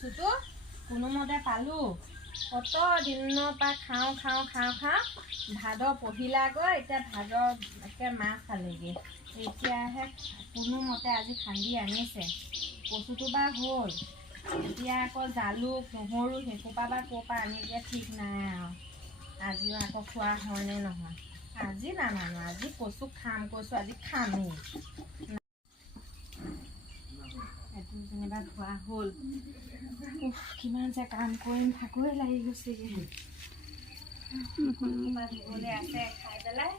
কচুটো কোনোমতে পালোঁ। কত দিনৰ পৰা খাওঁ ভাদ পহিলাগৈ এতিয়া ভাদ একে মাহ খালেগৈ। এতিয়াহে কোনোমতে আজি খান্দি আনিছে। কচুটো বা হ'ল, এতিয়া আকৌ জালুক নহৰু সেইসোপা বা ক'ৰ পৰা আনি দিয়ে ঠিক নাই আৰু। আজিও আকৌ খোৱা হয়নে নহয়। আজি নামানো, আজি কচু খাম, কৈছোঁ আজি খামেই। এইটো যেনিবা খোৱা হ'ল। কিমান যে কাম কৰিম, ভাগৰে লাগি গৈছেগৈ। ধুবলৈ আছে খাই পেলাই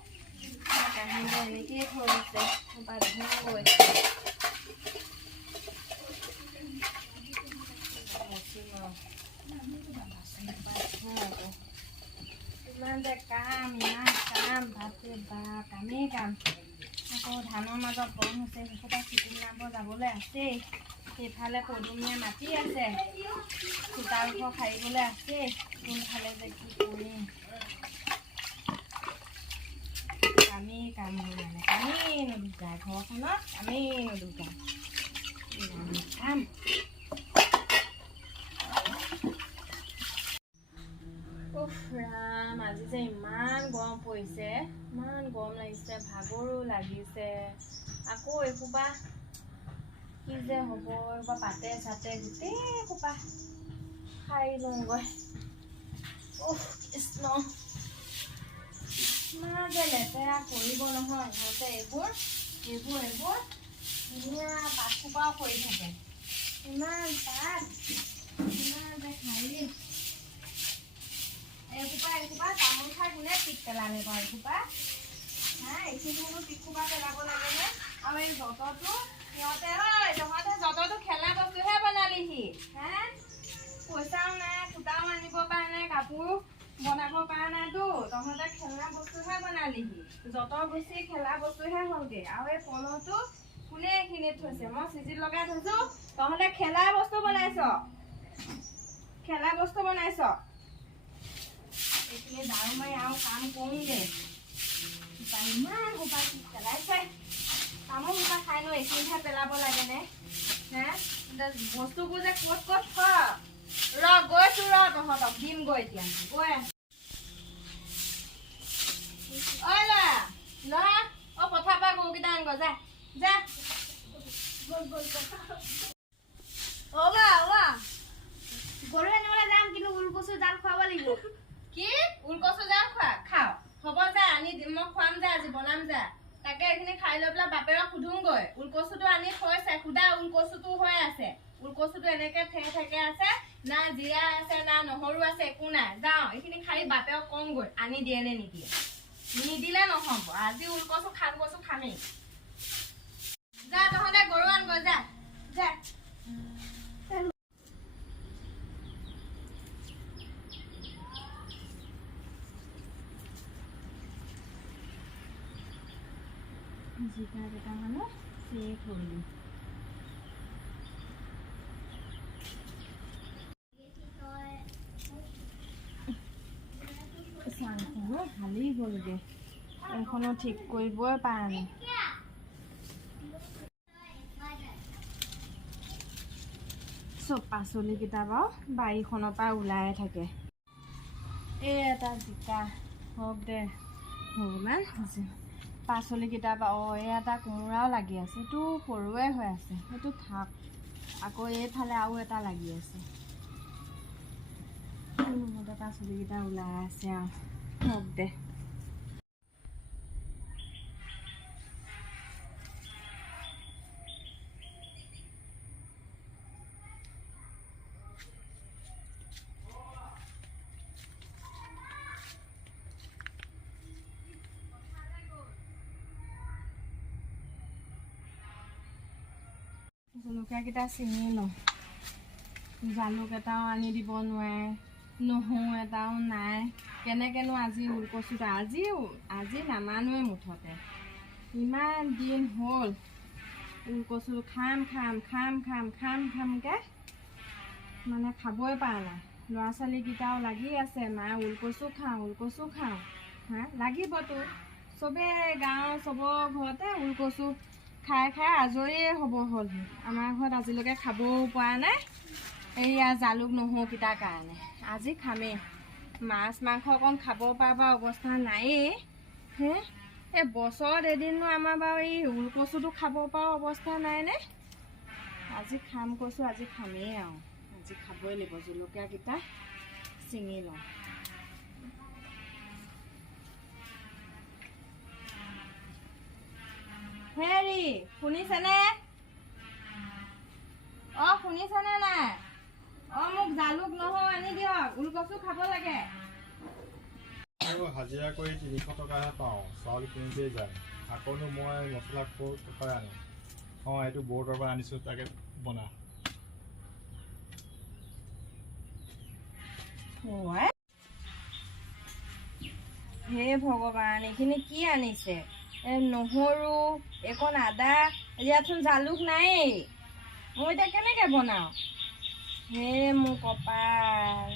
কাহিলে এনেকেই থৈ দিছে। ধুবগৈ ইমান যে কাম, ইমান কাম, বাপৰে বাপ, কামেই কাম। আকৌ ধানৰ মাজত বন হৈছে, সেইসোপা চিকুনাব যাবলৈ আছেই। সেইফালে পদুমীয়ে মাতি আছে, চোতালঘৰ সাৰিবলৈ আছেই। কোনফালে যে কি কৰিম, কামেই কাম মানে কামেই নুঢুকায় ঘৰখনত, কামেই নুঢুকায়। কাম ৰাম, আজি যে ইমান গৰম পৰিছে, ইমান গৰম লাগিছে, ভাগৰো লাগিছে। আকৌ এসোপা কি যে হ'ব, এসোপা পাতে চাতে গোটেই সোপা খাই লওঁগৈ। কৃষ্ণ, ইমান যে লেতেৰা কৰিব নহয় সিহঁতে। এইবোৰ ধুনীয়া পাতসোপাও কৰি থাকে। ইমান পাত, ইমান যে খাই। এসোপা তামোল খাই কোনে পিক পেলালে বাৰু? এসোপা এইখিনি পিকসোপা পেলাব লাগেনে? আৰু এই যতৰটো সিহঁতে, তহঁতে যতৰটো খেলা বস্তুহে বনালিহি। পইচাও নাই, সূতাও আনিব পৰা নাই, কাপোৰ বনাব পৰা নাইতো। তহঁতে খেলা বস্তুহে বনালিহি। যতৰ গুচি খেলা বস্তুহে হ'লগে। আৰু এই পলহটো কোনে এইখিনিত থৈছে? মই চিজিল লগাই থৈছো, তহঁতে খেলা বস্তু বনাইছ। এইখিনি দাৰু মাৰি আৰু কাম কৰোঁগে। ইমান সোপা কি পেলাইছে। তামোল সোপা খাই নো এইখিনিহে পেলাব লাগেনে? বস্তুবোৰ যে ক'ত থ। গৈছো তহঁতক দিমগৈ এতিয়া। গৈ আছো। পথাৰ পৰা গৰুকেইটা আনগৈ যা। গৰু আনিবলৈ যাম, কিন্তু ওলকচু জাল খুৱাব লাগিব। কি ওলকচু জাল খাও? হ'ব যা, আনি দিম, মই খুৱাম যা, আজি বনাম যা। তাকে এইখিনি খাই লৈ পেলাই বাপেৰক সুধোংগৈ। ওলকচুটো আনি থৈছে, সুদা ওলকচুটো হৈ আছে। ওলকচুটো এনেকে ঠেকে আছে, না জিৰা আছে, না নহৰু আছে, একো নাই। যাওঁ, এইখিনি খাই বাপেৰক কমগৈ আনি দিয়ে নে নিদিয়ে। নিদিলে নহ'ব, আজি ওলকচু খামেই। যা তহঁতে গৰু আনগৈ যা। জিকা কেইটামানো চেক কৰিলোঁ। চাংখনো হালি গ'লগে, এইখনো ঠিক কৰিবই পৰা নাই। চব পাচলিকেইটা বাৰু বাৰীখনৰ পৰা ওলাই থাকে। এটা জিকা হওক দে, ভগৱান হৈছে। পাচলিকেইটা বাৰু এটা কোমোৰাও লাগি আছে, এইটো সৰুৱে হৈ আছে, সেইটো থাক। আকৌ এইফালে আৰু এটা লাগি আছে। কোনোমতে পাচলিকেইটা ওলাই আছে আৰু হওক দে। জলকীয়াকেইটা ছিঙি লওঁ। জালুক এটাও আনি দিব নোৱাৰে, নহৰু এটাও নাই। কেনেকেনো আজি ওলকচুটো আজি নামানোৱে মুঠতে। ইমান দিন হ'ল ওলকচু খামকে মানে খাবই পৰা নাই। ল'ৰা ছোৱালীকেইটাও লাগি আছে, মায়ে ওলকচু খাওঁ। লাগিবতো। চবেই গাঁৱৰ চবৰ ঘৰতে ওলকচু খাই আজৰিয়ে হ'ব হ'ল। আমাৰ ঘৰত আজিলৈকে খাবও পৰা নাই। এইয়া জালুক নহৰুকেইটাৰ কাৰণে আজি খামেই মাছ মাংস অকণ খাব পৰা অৱস্থা নায়েই হে এই বছৰত এদিনো আমাৰ বাৰু এই ওলকচুটো খাব পৰা অৱস্থা নাইনে আজি খাম কৈছোঁ আজি খামেই আৰু আজি খাবই লাগিব জলকীয়াকেইটা ছিঙি লওঁ হেৰি শুনিছেনে শুনিছেনে নাই মোক জালুক নহৰু আনি দিয়ক ওলকচু খাব লাগে হাজিৰা কৰি 300 টকাহে পাওঁ চাউল কিনোতেই যায় আকৌনো মই মছলা ক'ৰ আনো এইটো বৰ্ডৰ পৰা আনিছোঁ তাকে বনা হে ভগৱান এইখিনি কি আনিছে নহৰু একণ আদা ইয়াতচোন জালুক নায়েই মই এতিয়া কেনেকৈ বনাওঁ হে মোৰ কপাল